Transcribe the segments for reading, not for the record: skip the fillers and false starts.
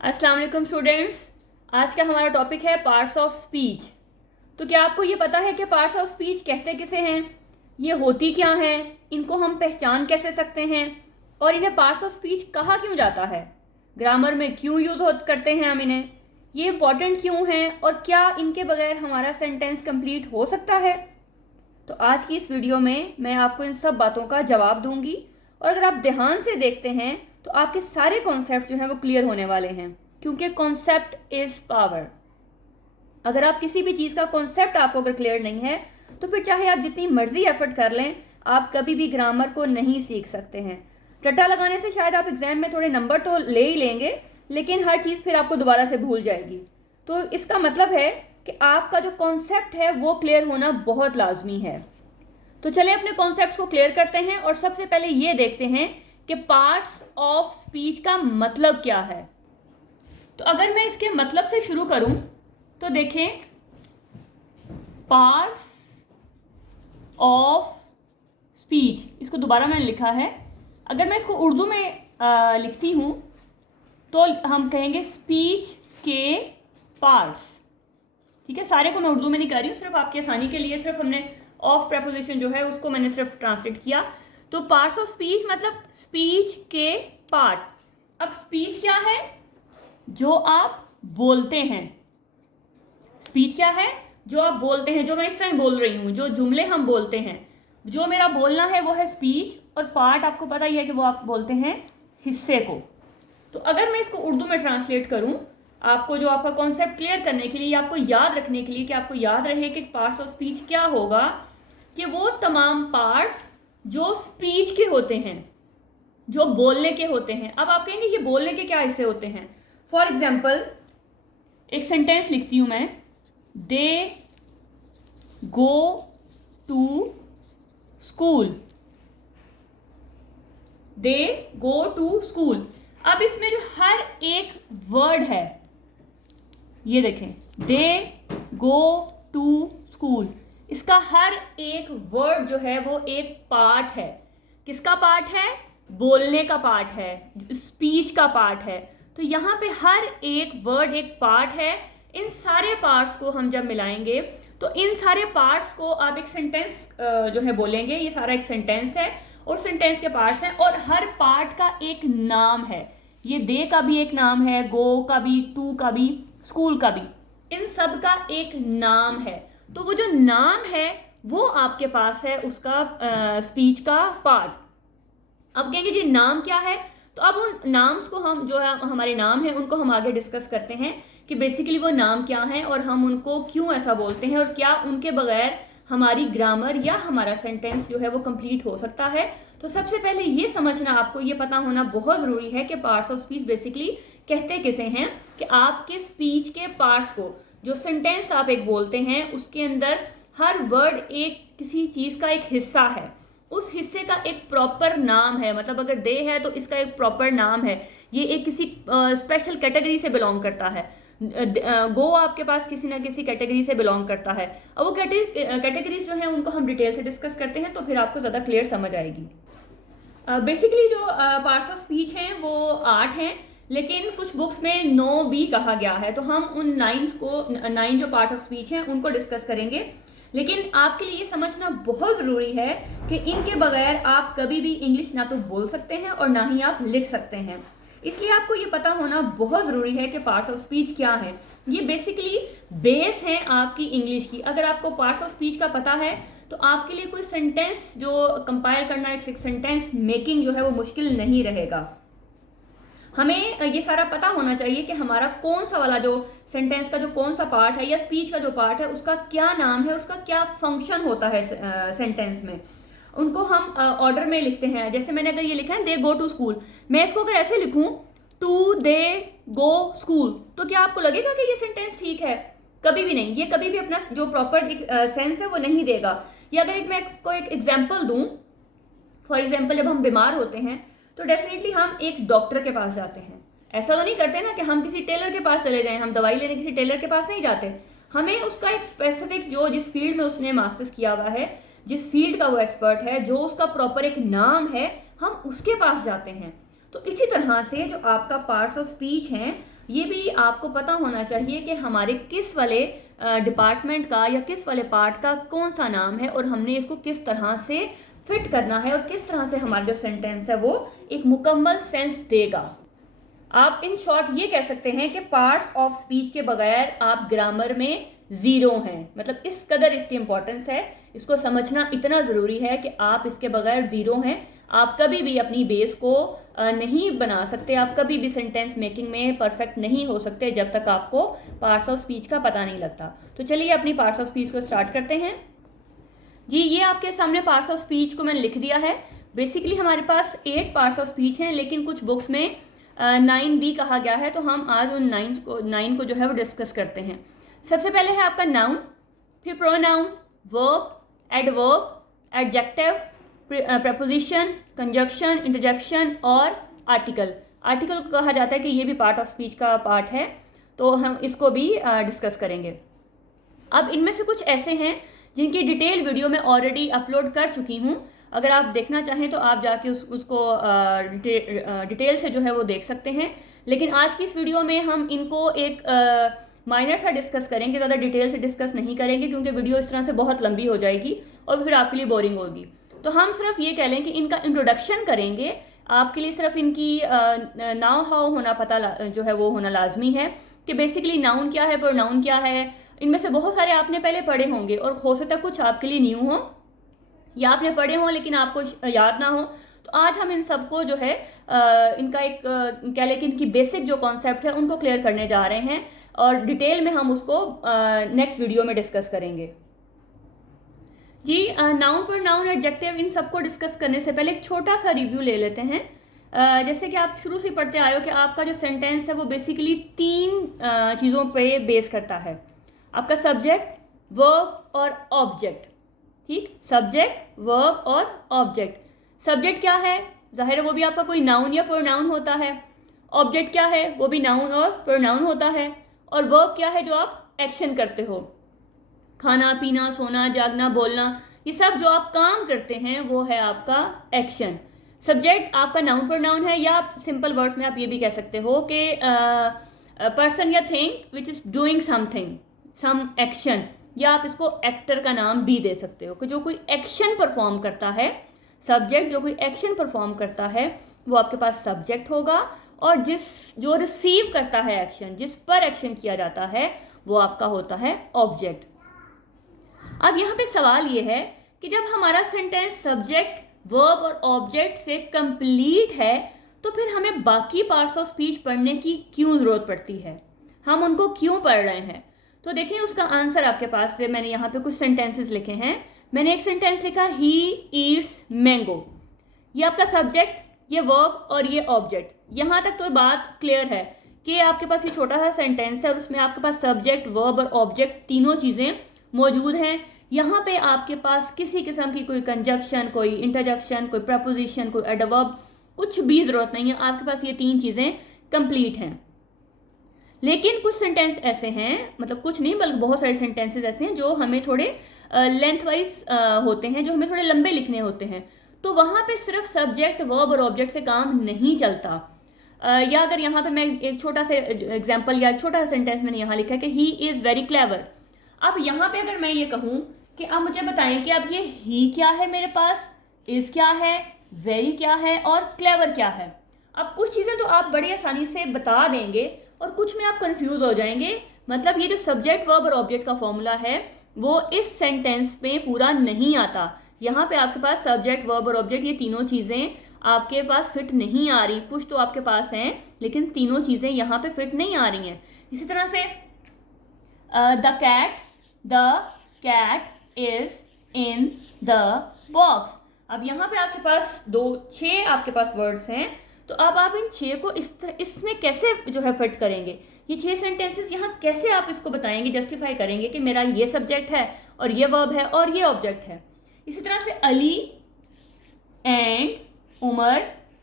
अस्सलाम वालेकुम स्टूडेंट्स। आज का हमारा टॉपिक है पार्ट्स ऑफ स्पीच। तो क्या आपको ये पता है कि पार्ट्स ऑफ स्पीच कहते किसे हैं, ये होती क्या हैं, इनको हम पहचान कैसे सकते हैं और इन्हें पार्ट्स ऑफ स्पीच कहा क्यों जाता है, ग्रामर में क्यों यूज़ करते हैं हम इन्हें, ये इंपॉर्टेंट क्यों हैं और क्या इनके बगैर हमारा सेंटेंस कंप्लीट हो सकता है। तो आज की इस वीडियो में मैं आपको इन सब बातों का जवाब दूंगी और अगर आप ध्यान से देखते हैं तो आपके सारे कॉन्सेप्ट जो हैं वो क्लियर होने वाले हैं, क्योंकि कॉन्सेप्ट इज पावर। अगर आप किसी भी चीज़ का कॉन्सेप्ट आपको अगर क्लियर नहीं है तो फिर चाहे आप जितनी मर्जी एफर्ट कर लें, आप कभी भी ग्रामर को नहीं सीख सकते हैं। रट्टा लगाने से शायद आप एग्जाम में थोड़े नंबर तो ले ही लेंगे, लेकिन हर चीज़ फिर आपको दोबारा से भूल जाएगी। तो इसका मतलब है कि आपका जो कॉन्सेप्ट है वो क्लियर होना बहुत लाजमी है। तो चलिए अपने कॉन्सेप्ट्स को क्लियर करते हैं और सबसे पहले ये देखते हैं कि पार्ट्स ऑफ स्पीच का मतलब क्या है। तो अगर मैं इसके मतलब से शुरू करूं तो देखें, पार्ट्स ऑफ स्पीच, इसको दोबारा मैंने लिखा है। अगर मैं इसको उर्दू में लिखती हूं तो हम कहेंगे स्पीच के पार्ट्स। ठीक है, सारे को मैं उर्दू में नहीं कर रही हूँ, सिर्फ आपकी आसानी के लिए सिर्फ हमने ऑफ प्रेपोजिशन जो है उसको मैंने सिर्फ ट्रांसलेट किया। तो पार्ट्स ऑफ स्पीच मतलब स्पीच के पार्ट। अब स्पीच क्या है? जो आप बोलते हैं। स्पीच क्या है? जो आप बोलते हैं, जो मैं इस टाइम बोल रही हूँ, जो जुमले हम बोलते हैं, जो मेरा बोलना है वो है स्पीच। और पार्ट आपको पता ही है कि वो आप बोलते हैं हिस्से को। तो अगर मैं इसको उर्दू में ट्रांसलेट करूँ, आपको जो आपका कॉन्सेप्ट क्लियर करने के लिए, आपको याद रखने के लिए, कि आपको याद रहे कि पार्ट्स ऑफ स्पीच क्या होगा, कि वो तमाम पार्ट्स जो स्पीच के होते हैं, जो बोलने के होते हैं। अब आप कहेंगे ये बोलने के क्या हिस्से होते हैं? फॉर एग्जाम्पल एक सेंटेंस लिखती हूं मैं, they go to school. They go to school. अब इसमें जो हर एक वर्ड है, ये देखें, दे गो टू स्कूल, इसका हर एक वर्ड जो है वो एक पार्ट है। किसका पार्ट है? बोलने का पार्ट है, स्पीच का पार्ट है। तो यहाँ पे हर एक वर्ड एक पार्ट है। इन सारे पार्ट्स को हम जब मिलाएंगे तो इन सारे पार्ट्स को आप एक सेंटेंस जो है बोलेंगे। ये सारा एक सेंटेंस है और सेंटेंस के पार्ट्स हैं और हर पार्ट का एक नाम है। ये दे का भी एक नाम है, गो का भी, टू का भी, स्कूल का भी, इन सब का एक नाम है। तो वो जो नाम है वो आपके पास है, उसका स्पीच का पार्ट। अब कहेंगे जी नाम क्या है? तो अब उन नाम्स को हम, जो है हमारे नाम है, उनको हम आगे डिस्कस करते हैं कि बेसिकली वो नाम क्या हैं और हम उनको क्यों ऐसा बोलते हैं और क्या उनके बगैर हमारी ग्रामर या हमारा सेंटेंस जो है वो कंप्लीट हो सकता है। तो सबसे पहले ये समझना, आपको ये पता होना बहुत ज़रूरी है कि पार्ट्स ऑफ स्पीच बेसिकली कहते किसे हैं, कि आपके स्पीच के पार्ट्स को, जो सेंटेंस आप एक बोलते हैं उसके अंदर हर वर्ड एक किसी चीज़ का एक हिस्सा है, उस हिस्से का एक प्रॉपर नाम है। मतलब अगर दे है तो इसका एक प्रॉपर नाम है, ये एक किसी स्पेशल कैटेगरी से बिलोंग करता है। गो आपके पास किसी ना किसी कैटेगरी से बिलोंग करता है। अब वो कैटेगरीज जो हैं उनको हम डिटेल से डिस्कस करते हैं तो फिर आपको ज़्यादा क्लियर समझ आएगी। बेसिकली जो पार्ट्स ऑफ स्पीच हैं वो 8 हैं, लेकिन कुछ बुक्स में 9 भी कहा गया है। तो हम उन 9 जो पार्ट ऑफ स्पीच हैं उनको डिस्कस करेंगे। लेकिन आपके लिए समझना बहुत ज़रूरी है कि इनके बगैर आप कभी भी इंग्लिश ना तो बोल सकते हैं और ना ही आप लिख सकते हैं। इसलिए आपको ये पता होना बहुत ज़रूरी है कि पार्ट्स ऑफ स्पीच क्या है। ये बेसिकली बेस हैं आपकी इंग्लिश की। अगर आपको पार्ट्स ऑफ स्पीच का पता है तो आपके लिए कोई सेंटेंस जो कंपाइल करना, एक सेंटेंस मेकिंग जो है वो मुश्किल नहीं रहेगा। हमें ये सारा पता होना चाहिए कि हमारा कौन सा वाला जो सेंटेंस का जो कौन सा पार्ट है या स्पीच का जो पार्ट है उसका क्या नाम है, उसका क्या फंक्शन होता है सेंटेंस में। उनको हम ऑर्डर में लिखते हैं। जैसे मैंने अगर ये लिखा है दे गो टू स्कूल, मैं इसको अगर ऐसे लिखूं, टू दे गो स्कूल, तो क्या आपको लगेगा कि ये सेंटेंस ठीक है? कभी भी नहीं। ये कभी भी अपना जो प्रॉपर सेंस है वो नहीं देगा। या अगर मैं आपको एक एग्जाम्पल दूं, फॉर एग्जाम्पल जब हम बीमार होते हैं तो डेफिनेटली हम एक डॉक्टर के पास जाते हैं। ऐसा तो नहीं करते ना कि हम किसी टेलर के पास चले जाएं, हम दवाई लेने किसी टेलर के पास नहीं जाते। हमें उसका एक स्पेसिफिक, जो जिस फील्ड में उसने मास्टर्स किया हुआ है, जिस फील्ड का वो एक्सपर्ट है, जो उसका प्रॉपर एक नाम है, हम उसके पास जाते हैं। तो इसी तरह से जो आपका पार्ट्स ऑफ स्पीच हैं, ये भी आपको पता होना चाहिए कि हमारे किस वाले डिपार्टमेंट का या किस वाले पार्ट का कौन सा नाम है और हमने इसको किस तरह से फिट करना है और किस तरह से हमारा जो सेंटेंस है वो एक मुकम्मल सेंस देगा। आप इन शॉर्ट ये कह सकते हैं कि पार्ट्स ऑफ स्पीच के बगैर आप ग्रामर में ज़ीरो हैं। मतलब इस कदर इसकी इंपॉर्टेंस है, इसको समझना इतना ज़रूरी है कि आप इसके बगैर ज़ीरो हैं। आप कभी भी अपनी बेस को नहीं बना सकते, आप कभी भी सेंटेंस मेकिंग में परफेक्ट नहीं हो सकते जब तक आपको पार्ट्स ऑफ स्पीच का पता नहीं लगता। तो चलिए अपनी पार्ट्स ऑफ स्पीच को स्टार्ट करते हैं। जी, ये आपके सामने पार्ट्स ऑफ स्पीच को मैंने लिख दिया है। बेसिकली हमारे पास 8 पार्ट्स ऑफ स्पीच हैं, लेकिन कुछ बुक्स में 9 भी कहा गया है, तो हम आज उन 9 को जो है वो डिस्कस करते हैं। सबसे पहले है आपका नाउन, फिर pronoun, verb, adverb, adjective, preposition, conjunction, interjection और आर्टिकल। आर्टिकल को कहा जाता है कि ये भी पार्ट ऑफ स्पीच का पार्ट है, तो हम इसको भी डिस्कस करेंगे। अब इनमें से कुछ ऐसे हैं जिनकी डिटेल वीडियो मैं ऑलरेडी अपलोड कर चुकी हूँ। अगर आप देखना चाहें तो आप जाके उसको डिटेल से जो है वो देख सकते हैं। लेकिन आज की इस वीडियो में हम इनको एक माइनर सा डिस्कस करेंगे, ज़्यादा डिटेल से डिस्कस नहीं करेंगे क्योंकि वीडियो इस तरह से बहुत लंबी हो जाएगी और फिर आपके लिए बोरिंग होगी। तो हम सिर्फ ये कह लें कि इनका इंट्रोडक्शन करेंगे। आपके लिए सिर्फ इनकी नाउ हाउ होना पता जो है वो होना लाजमी है कि बेसिकली नाउन क्या है, प्रोनाउन क्या है। इनमें से बहुत सारे आपने पहले पढ़े होंगे और हो सकता है कुछ आपके लिए न्यू हो या आपने पढ़े हों लेकिन आपको याद ना हो। तो आज हम इन सबको जो है इनका एक कह लें कि इनकी बेसिक जो कॉन्सेप्ट है उनको क्लियर करने जा रहे हैं और डिटेल में हम उसको नेक्स्ट वीडियो में डिस्कस करेंगे। जी, नाउन, प्रोनाउन, एडजेक्टिव, इन सबको डिस्कस करने से पहले एक छोटा सा रिव्यू ले लेते हैं। जैसे कि आप शुरू से पढ़ते आए हो कि आपका जो सेंटेंस है वो बेसिकली 3 चीज़ों पे बेस करता है। आपका सब्जेक्ट, वर्ब और ऑब्जेक्ट। ठीक, सब्जेक्ट, वर्ब और ऑब्जेक्ट। सब्जेक्ट क्या है, जाहिर है वो भी आपका कोई नाउन या प्रोनाउन होता है। ऑब्जेक्ट क्या है, वो भी नाउन और प्रोनाउन होता है। और वर्ब क्या है, जो आप एक्शन करते हो, खाना पीना, सोना, जागना, बोलना, ये सब जो आप काम करते हैं वो है आपका एक्शन। सब्जेक्ट आपका नाउन प्रोनाउन है, या आप सिंपल वर्ड्स में आप ये भी कह सकते हो कि पर्सन या thing which is doing something, some action, या आप इसको एक्टर का नाम भी दे सकते हो कि जो कोई एक्शन परफॉर्म करता है। सब्जेक्ट जो कोई एक्शन परफॉर्म करता है वो आपके पास सब्जेक्ट होगा, और जो रिसीव करता है एक्शन, जिस पर एक्शन किया जाता है, वो आपका होता है ऑब्जेक्ट। अब यहाँ पे सवाल ये है कि जब हमारा सेंटेंस सब्जेक्ट, वर्ब और ऑब्जेक्ट से कंप्लीट है तो फिर हमें बाकी पार्ट्स ऑफ स्पीच पढ़ने की क्यों ज़रूरत पड़ती है, हम उनको क्यों पढ़ रहे हैं। तो देखिए उसका आंसर आपके पास से मैंने यहाँ पे कुछ सेंटेंसेस लिखे हैं। मैंने एक सेंटेंस लिखा, ही ईट्स मैंगो। ये आपका सब्जेक्ट, ये वर्ब और ये ऑब्जेक्ट। यहाँ तक तो बात क्लियर है कि आपके पास ये छोटा सा सेंटेंस है और उसमें आपके पास सब्जेक्ट, वर्ब और ऑब्जेक्ट तीनों चीज़ें मौजूद हैं। यहाँ पे आपके पास किसी किस्म की कोई कंजक्शन, कोई इंटरजेक्शन, कोई प्रपोजिशन, कोई एडवर्ब, कुछ भी ज़रूरत नहीं है। आपके पास ये 3 चीज़ें कंप्लीट हैं। लेकिन कुछ सेंटेंस ऐसे हैं, मतलब कुछ नहीं बल्कि बहुत सारे सेंटेंसेस ऐसे हैं जो हमें थोड़े लेंथ वाइज होते हैं, जो हमें थोड़े लंबे लिखने होते हैं। तो वहाँ पे सिर्फ सब्जेक्ट, वर्ब और ऑब्जेक्ट से काम नहीं चलता। या अगर यहाँ पे मैं एक छोटा सा एग्जाम्पल या एक छोटा सा सेंटेंस मैंने यहाँ लिखा है कि ही इज़ वेरी क्लेवर। अब यहाँ पे अगर मैं ये कहूँ कि आप मुझे बताएं कि अब ये ही क्या है मेरे पास, इज़ क्या है, वेरी क्या है और क्लेवर क्या है। अब कुछ चीज़ें तो आप बड़ी आसानी से बता देंगे और कुछ में आप कंफ्यूज हो जाएंगे। मतलब ये जो सब्जेक्ट, वर्ब और ऑब्जेक्ट का फॉर्मूला है वो इस सेंटेंस में पूरा नहीं आता। यहाँ पे आपके पास सब्जेक्ट, वर्ब और ऑब्जेक्ट, ये तीनों चीज़ें आपके पास फिट नहीं आ रही। कुछ तो आपके पास हैं लेकिन तीनों चीज़ें यहाँ पे फिट नहीं आ रही हैं। इसी तरह से the cat is in the box. अब यहाँ पे आपके पास 6 आपके पास वर्ड्स हैं, तो अब आप इन 6 को इसमें कैसे जो है फिट करेंगे। ये 6 सेंटेंसेस यहाँ कैसे आप इसको बताएंगे, जस्टिफाई करेंगे कि मेरा ये सब्जेक्ट है और ये वर्ब है और ये ऑब्जेक्ट है। इसी तरह से Ali and Umar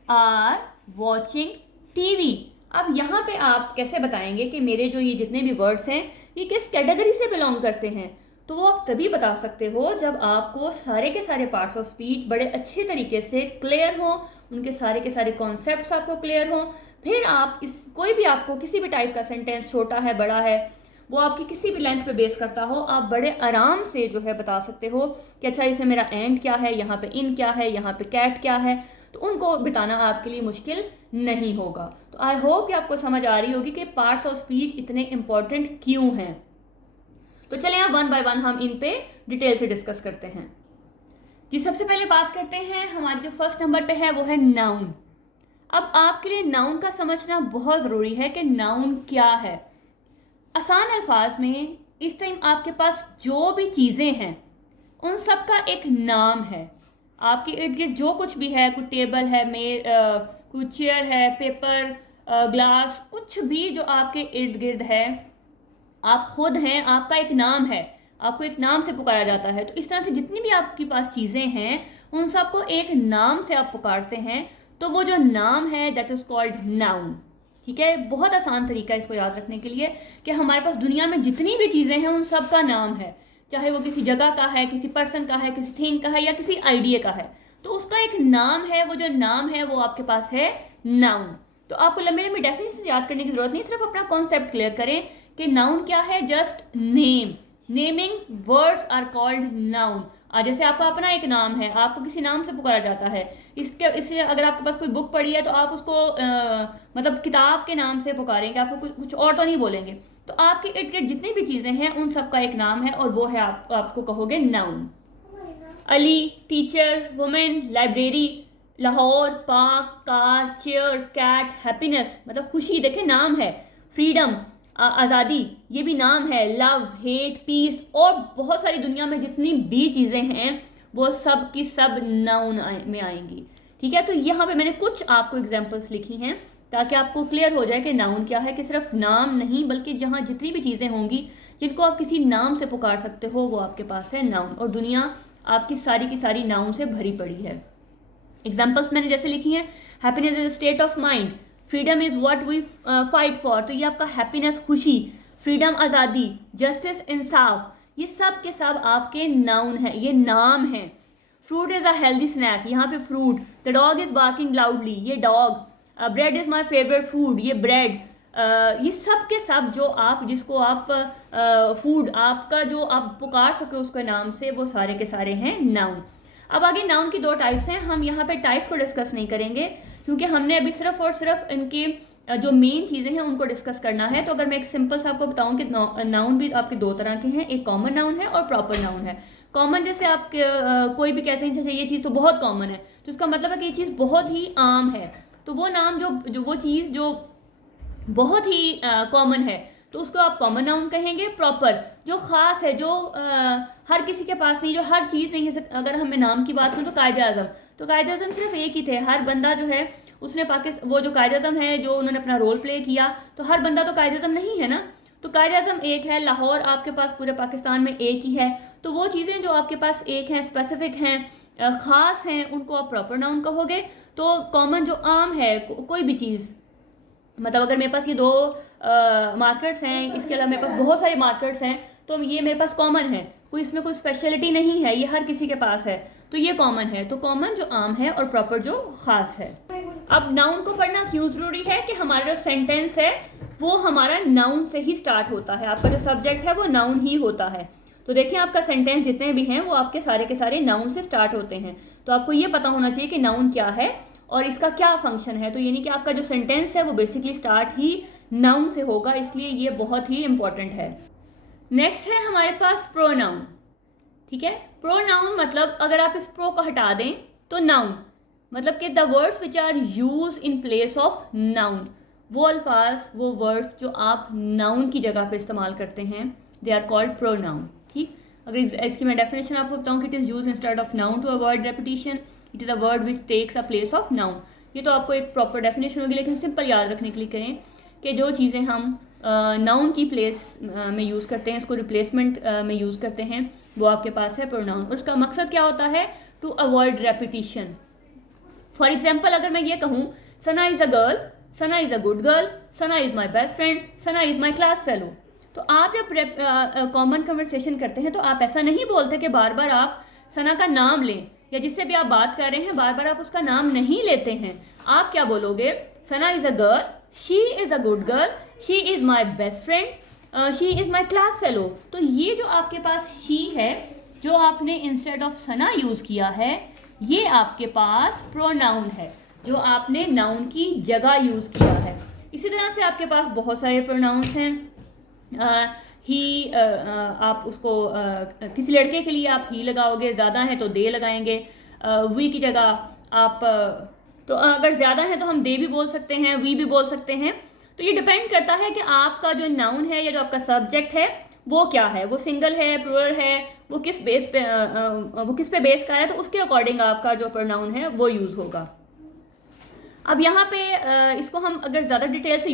are watching TV. अब यहाँ पे आप कैसे बताएंगे कि मेरे जो ये जितने भी वर्ड्स हैं ये किस कैटेगरी से बिलोंग करते हैं। तो वो आप तभी बता सकते हो जब आपको सारे के सारे पार्ट्स ऑफ स्पीच बड़े अच्छे तरीके से क्लियर हों, उनके सारे के सारे कॉन्सेप्ट्स आपको क्लियर हों। फिर आप कोई भी आपको किसी भी टाइप का सेंटेंस, छोटा है बड़ा है, वो आपकी किसी भी लेंथ पे बेस करता हो, आप बड़े आराम से जो है बता सकते हो कि अच्छा इसमें मेरा एंड क्या है, यहाँ पे इन क्या है, यहाँ पे कैट क्या है। तो उनको बताना आपके लिए मुश्किल नहीं होगा। तो आई होप कि आपको समझ आ रही होगी कि पार्ट्स ऑफ स्पीच इतने इंपॉर्टेंट क्यों हैं। तो चलिए अब वन बाय वन हम इन पे डिटेल से डिस्कस करते हैं। जी, सबसे पहले बात करते हैं, हमारी जो फर्स्ट नंबर पे है वो है नाउन। अब आपके लिए नाउन का समझना बहुत ज़रूरी है कि नाउन क्या है। आसान अल्फाज में इस टाइम आपके पास जो भी चीज़ें हैं उन सब का एक नाम है। आपके इर्द गिर्द जो कुछ भी है, कोई टेबल है, कोई चेयर है, पेपर, ग्लास, कुछ भी जो आपके इर्द गिर्द है, आप खुद हैं, आपका एक नाम है, आपको एक नाम से पुकारा जाता है। तो इस तरह से जितनी भी आपके पास चीज़ें हैं उन सबको एक नाम से आप पुकारते हैं, तो वो जो नाम है दैट इज़ कॉल्ड नाउन। ठीक है, बहुत आसान तरीका है इसको याद रखने के लिए कि हमारे पास दुनिया में जितनी भी चीज़ें हैं उन सब का नाम है, चाहे वो किसी जगह का है, किसी पर्सन का है, किसी थिंग का है या किसी आइडिया का है, तो उसका एक नाम है। वो जो नाम है वो आपके पास है नाउन। तो आपको लंबी लंबी डेफिनेशन याद करने की जरूरत नहीं, सिर्फ अपना कॉन्सेप्ट क्लियर करें कि नाउन क्या है। Just name, naming words are called noun. जैसे आपका अपना एक नाम है, आपको किसी नाम से पुकारा जाता है, इससे अगर आपके पास कोई बुक पढ़ी है तो आप उसको मतलब किताब के नाम से पुकारेंगे, आपको कुछ और तो नहीं बोलेंगे। तो आपके इर्द गिर्द जितनी भी चीज़ें हैं उन सब का एक नाम है और वो है आपको कहोगे noun. Ali, teacher, women, library, Lahore, park, car, chair, cat, happiness मतलब खुशी, देखें नाम है। फ्रीडम, आज़ादी, ये भी नाम है। लव, हेट, पीस और बहुत सारी दुनिया में जितनी भी चीज़ें हैं वो सब की सब नाउन में आएंगी। ठीक है, तो यहाँ पे मैंने कुछ आपको एग्जांपल्स लिखी हैं ताकि आपको क्लियर हो जाए कि नाउन क्या है, कि सिर्फ नाम नहीं बल्कि जहाँ जितनी भी चीज़ें होंगी जिनको आप किसी नाम से पुकार सकते हो वो आपके पास है नाउन। और दुनिया आपकी सारी की सारी नाउन से भरी पड़ी है। एग्जाम्पल्स मैंने जैसे लिखी हैं, happiness is a state of mind, freedom is what we fight for, तो ये आपका हैप्पीनेस खुशी, फ्रीडम आज़ादी, जस्टिस इंसाफ, ये सब के सब आपके नाउन है, ये नाम है। Fruit is a healthy snack, यहाँ पे fruit. The dog is barking loudly, ये dog. Bread is my favourite food, ये ब्रेड। ये सब के सब जो आप जिसको आप फूड आपका जो आप पुकार सके उसके नाम से, वो सारे के सारे हैं नाउन। अब आगे नाउन की दो टाइप्स हैं, हम यहाँ पे टाइप्स को डिस्कस नहीं करेंगे क्योंकि हमने अभी सिर्फ और सिर्फ इनके जो मेन चीज़ें हैं उनको डिस्कस करना है। तो अगर मैं एक सिंपल सा आपको बताऊं कि नाउन भी आपके दो तरह के हैं, एक कॉमन नाउन है और प्रॉपर नाउन है। कॉमन जैसे आप कोई भी कहते हैं जैसे ये चीज़ तो बहुत कॉमन है, तो इसका मतलब है कि ये चीज़ बहुत ही आम है, तो वो नाम जो वो चीज़ जो बहुत ही कॉमन है तो उसको आप कॉमन नाउन कहेंगे। प्रॉपर जो ख़ास है, जो हर किसी के पास नहीं, जो हर चीज़ नहीं है। अगर हमें नाम की बात करें तो कायदे आज़म, तो कायदे आज़म सिर्फ एक ही थे। हर बंदा जो है उसने वो जो कायदे आज़म है जो उन्होंने अपना रोल प्ले किया, तो हर बंदा तो कायदे आज़म नहीं है ना। तो कायदे आज़म एक है, लाहौर आपके पास पूरे पाकिस्तान में एक ही है। तो वो चीज़ें जो आपके पास एक हैं, स्पेसिफिक हैं, ख़ास हैं, उनको आप प्रॉपर नाउन कहोगे। तो कॉमन जो आम है कोई भी चीज़, मतलब अगर मेरे पास ये दो मार्कर्स हैं, इसके अलावा मेरे पास बहुत सारे मार्कर्स हैं, तो ये मेरे पास कॉमन है, कोई इसमें कोई स्पेशलिटी नहीं है, ये हर किसी के पास है, तो ये कॉमन है। तो कॉमन जो आम है और प्रॉपर जो ख़ास है। अब नाउन को पढ़ना क्यों ज़रूरी है कि हमारा जो सेंटेंस है वो हमारा नाउन से ही स्टार्ट होता है, आपका जो सब्जेक्ट है वो नाउन ही होता है। तो देखिए आपका सेंटेंस जितने भी हैं वो आपके सारे के सारे नाउन से स्टार्ट होते हैं। तो आपको ये पता होना चाहिए कि नाउन क्या है और इसका क्या फंक्शन है। तो यानी कि आपका जो सेंटेंस है वो बेसिकली स्टार्ट ही नाउन से होगा, इसलिए ये बहुत ही इंपॉर्टेंट है। नेक्स्ट है हमारे पास प्रोनाउन। ठीक है, प्रोनाउन मतलब अगर आप इस प्रो को हटा दें तो नाउन, मतलब कि the words which are use in place of noun, वो अल्फाज वो वर्ड्स जो आप नाउन की जगह पे इस्तेमाल करते हैं, दे आर कॉल्ड प्रोनाउन। ठीक, अगर इसकी मैं डेफिनेशन आपको बताऊँ कि it is use instead of noun to avoid repetition, it is a word which takes a place of noun. ये तो आपको एक प्रॉपर डेफिनेशन होगी, लेकिन सिंपल याद रखने के लिए करें कि जो चीज़ें हम नाउन की प्लेस में यूज़ करते हैं, इसको रिप्लेसमेंट में यूज़ करते हैं, वो आपके पास है प्रोनाउन। और उसका मकसद क्या होता है? To avoid repetition. For example अगर मैं ये कहूँ Sana is a girl, Sana is a good girl, Sana is my best friend, Sana is my class fellow, तो आप जब कॉमन कन्वर्सेशन करते हैं तो आप ऐसा नहीं बोलते कि बार बार आप सना का नाम लें, या जिससे भी आप बात कर रहे हैं बार बार आप उसका नाम नहीं लेते हैं। आप क्या बोलोगे, Sana is a girl, she is a good girl, she is my best friend, she is my class fellow. तो ये जो आपके पास शी है, जो आपने इंस्टेड ऑफ सना यूज़ किया है, ये आपके पास प्रोनाउन है, जो आपने नाउन की जगह यूज़ किया है। इसी तरह से आपके पास बहुत सारे प्रोनाउंस हैं। ही, आप उसको किसी लड़के के लिए आप ही लगाओगे, ज़्यादा है तो दे लगाएंगे। वी की जगह आप तो अगर ज़्यादा है तो हम दे भी बोल सकते हैं, वी भी बोल सकते हैं। तो ये डिपेंड करता है कि आपका जो नाउन है या जो आपका सब्जेक्ट है वो क्या है, वो सिंगल है, प्लूरल है, वो किस पे बेस कर रहा है, तो उसके अकॉर्डिंग आपका जो प्रोनाउन है वो यूज़ होगा। अब यहाँ पे इसको हम अगर ज़्यादा डिटेल से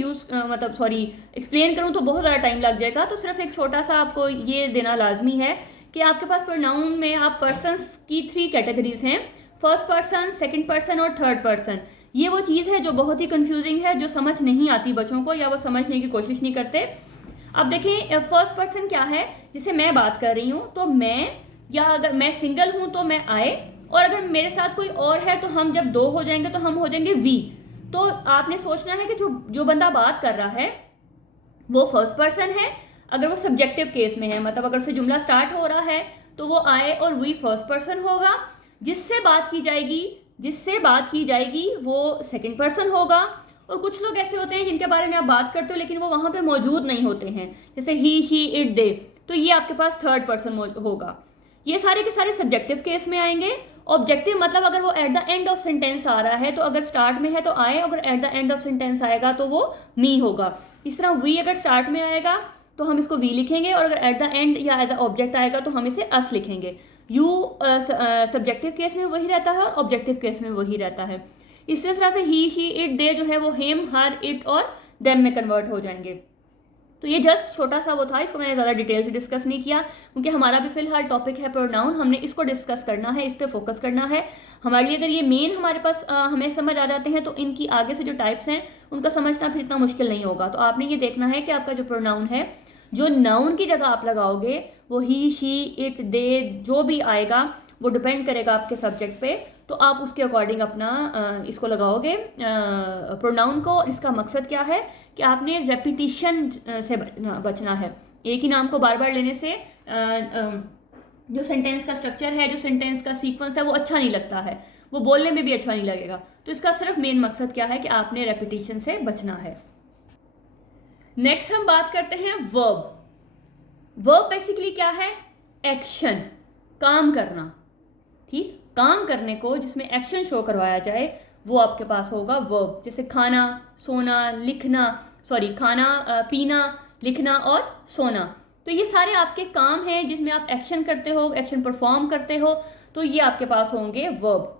एक्सप्लेन करूँ तो बहुत ज़्यादा टाइम लग जाएगा। तो सिर्फ एक छोटा सा आपको ये देना लाजमी है कि आपके पास प्रोनाउन में आप पर्सन्स की 3 कैटेगरीज हैं, फर्स्ट पर्सन, सेकंड पर्सन और थर्ड पर्सन। ये वो चीज़ है जो बहुत ही कंफ्यूजिंग है, जो समझ नहीं आती बच्चों को, या वो समझने की कोशिश नहीं करते। अब देखिए, फर्स्ट पर्सन क्या है, जैसे मैं बात कर रही हूँ तो मैं, या अगर मैं सिंगल हूँ तो मैं आई, और अगर मेरे साथ कोई और है तो हम जब 2 हो जाएंगे तो हम हो जाएंगे वी। तो आपने सोचना है कि जो बंदा बात कर रहा है वो फर्स्ट पर्सन है अगर वो सब्जेक्टिव केस में है, मतलब अगर उससे जुमला स्टार्ट हो रहा है तो वो आए और वी फर्स्ट पर्सन होगा। जिससे बात की जाएगी वो सेकंड पर्सन होगा। और कुछ लोग ऐसे होते हैं जिनके बारे में आप बात करते हो लेकिन वो वहाँ पे मौजूद नहीं होते हैं, जैसे ही, शी, इट, दे, तो ये आपके पास थर्ड पर्सन होगा। ये सारे के सारे सब्जेक्टिव केस में आएंगे। ऑब्जेक्टिव मतलब अगर वो at the end of sentence आ रहा है तो अगर स्टार्ट में है तो आए, अगर eight the end of sentence आएगा तो वो मी होगा। इस तरह वी अगर स्टार्ट में आएगा तो हम इसको वी लिखेंगे, और अगर एट द एंड या एज अ ऑब्जेक्ट आएगा तो हम इसे अस लिखेंगे। यू सब्जेक्टिव केस में वही रहता है और ऑब्जेक्टिव केस में वही रहता है। इस तरह से ही, शी, इट, दे जो है वो हिम, हर, इट और देम में कन्वर्ट हो जाएंगे। तो ये जस्ट छोटा सा वो था, इसको मैंने ज़्यादा डिटेल से डिस्कस नहीं किया क्योंकि हमारा भी फिलहाल टॉपिक है प्रोनाउन, हमने इसको डिस्कस करना है, इस पर फोकस करना है। हमारे लिए अगर ये मेन हमारे पास हमें समझ आ जाते हैं तो इनकी आगे से जो टाइप्स हैं उनका समझना फिर इतना मुश्किल नहीं होगा। तो आपने ये देखना है कि आपका जो प्रोनाउन है, जो नाउन की जगह आप लगाओगे वो ही, शी, इट, दे जो भी आएगा वो डिपेंड करेगा आपके सब्जेक्ट पे। तो आप उसके अकॉर्डिंग अपना इसको लगाओगे प्रोनाउन को। इसका मकसद क्या है कि आपने रेपिटिशन से बचना है। एक ही नाम को बार बार लेने से जो सेंटेंस का स्ट्रक्चर है, जो सेंटेंस का सीक्वेंस है वो अच्छा नहीं लगता है, वो बोलने में भी अच्छा नहीं लगेगा। तो इसका सिर्फ मेन मकसद क्या है कि आपने रेपिटिशन से बचना है। नेक्स्ट हम बात करते हैं वर्ब। वर्ब बेसिकली क्या है, एक्शन, काम करना। ठीक, काम करने को जिसमें एक्शन शो करवाया जाए वो आपके पास होगा वर्ब। जैसे खाना, सोना, खाना, पीना, लिखना और सोना। तो ये सारे आपके काम हैं जिसमें आप एक्शन करते हो, एक्शन परफॉर्म करते हो, तो ये आपके पास होंगे वर्ब।